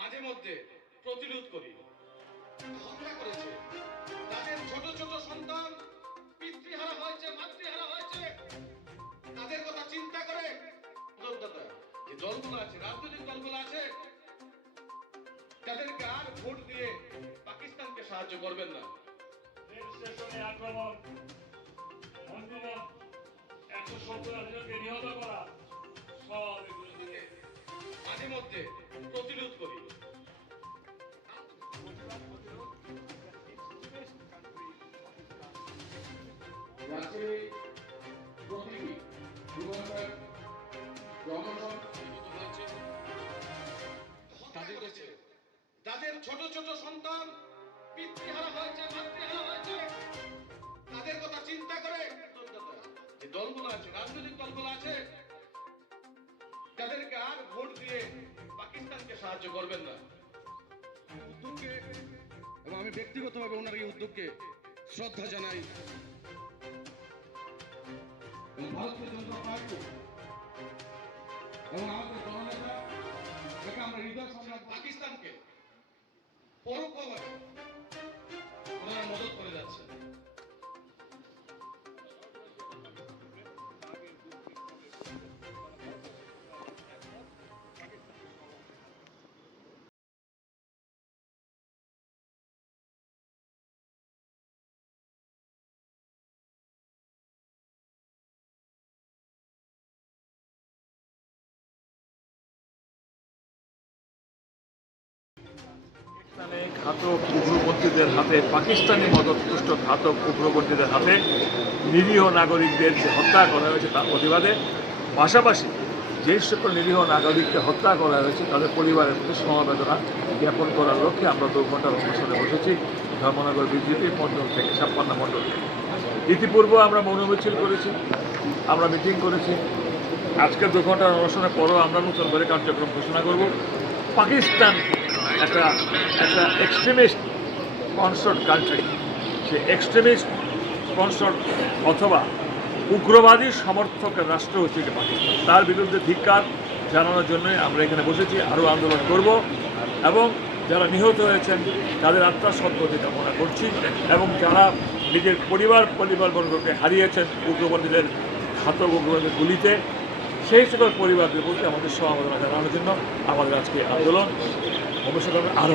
মাঝে মধ্যে প্রতিরোধ করি। হত্যা করেছে, তাদের ছোট ছোট সন্তান পিতৃহারা হয়েছে, মাতৃহারা হয়েছে, তাদের কথা চিন্তা করে যে দলগুলো আছে, রাজনৈতিক দলগুলো আছে, তাদেরকে আর ভোট দিয়ে পাকিস্তানকে সাহায্য করবেন না। রেল স্টেশনে আক্রমণ, বঙ্গবন্ধু 170 জনকে নিহত করা, সব এগুলোকে মাঝে মধ্যে প্রতিরোধ করি। তাদের ছোট ছোট সন্তান পিতৃহারা হয়েছে, মাতৃহারা হয়েছে, তাদের কথা চিন্তা করে যে দলগুলো আছে, রাজনৈতিক দলগুলো আছে, তাদেরকে আর ভোট দিয়ে পাকিস্তানকে সাহায্য করবেন না। উদ্যোগকে এবং আমি ব্যক্তিগতভাবে ওনার এই উদ্যোগকে শ্রদ্ধা জানাই। ভারতীয় জনতা পার্টি এবং আমাদের জননেতা যাকে আমরা হৃদয় সম্রাট পাকিস্তানকে পরোক্ষভাবে ওনারা মদত করে যাচ্ছে। পাকিস্তানে ঘাতক উগ্রপন্থীদের হাতে, পাকিস্তানি মদতপুষ্ট ঘাতক উগ্রপন্থীদের হাতে নিরীহ নাগরিকদের যে হত্যা করা হয়েছে তার প্রতিবাদে, পাশাপাশি যে সকল নিরীহ নাগরিককে হত্যা করা হয়েছে তাদের পরিবারের প্রতি সমবেদনা জ্ঞাপন করার লক্ষ্যে আমরা 2 ঘন্টার অবস্থানে বসেছি ধর্মনগর বিজেপি মণ্ডল থেকে, 56 মণ্ডল থেকে। ইতিপূর্বে আমরা মৌন মিছিল করেছি, আমরা মিটিং করেছি। আজকের 2 ঘন্টার অনুষ্ঠানের পরও আমরা নতুন করে কার্যক্রম ঘোষণা করব। পাকিস্তান একটা এক্সট্রিমিস্ট স্পন্সর্ড কান্ট্রি, সে এক্সট্রিমিস্ট স্পন্সর্ড অথবা উগ্রবাদী সমর্থকের রাষ্ট্র হচ্ছে যে পাকিস্তান। তার বিরুদ্ধে ধিক্কার জানানোর জন্যই আমরা এখানে বসেছি, আরও আন্দোলন করব এবং যারা নিহত হয়েছেন তাদের আত্মার সদ্গতি কামনা করছি এবং যারা নিজের পরিবারবর্গকে হারিয়েছেন উগ্রপন্থীদের ঘাতক উগ্রবাদের গুলিতে, সেই সকল পরিবারদের প্রতি আমাদের সমবেদনা জানানোর জন্য আমাদের আজকে আন্দোলন। ভবিষ্যতে আরও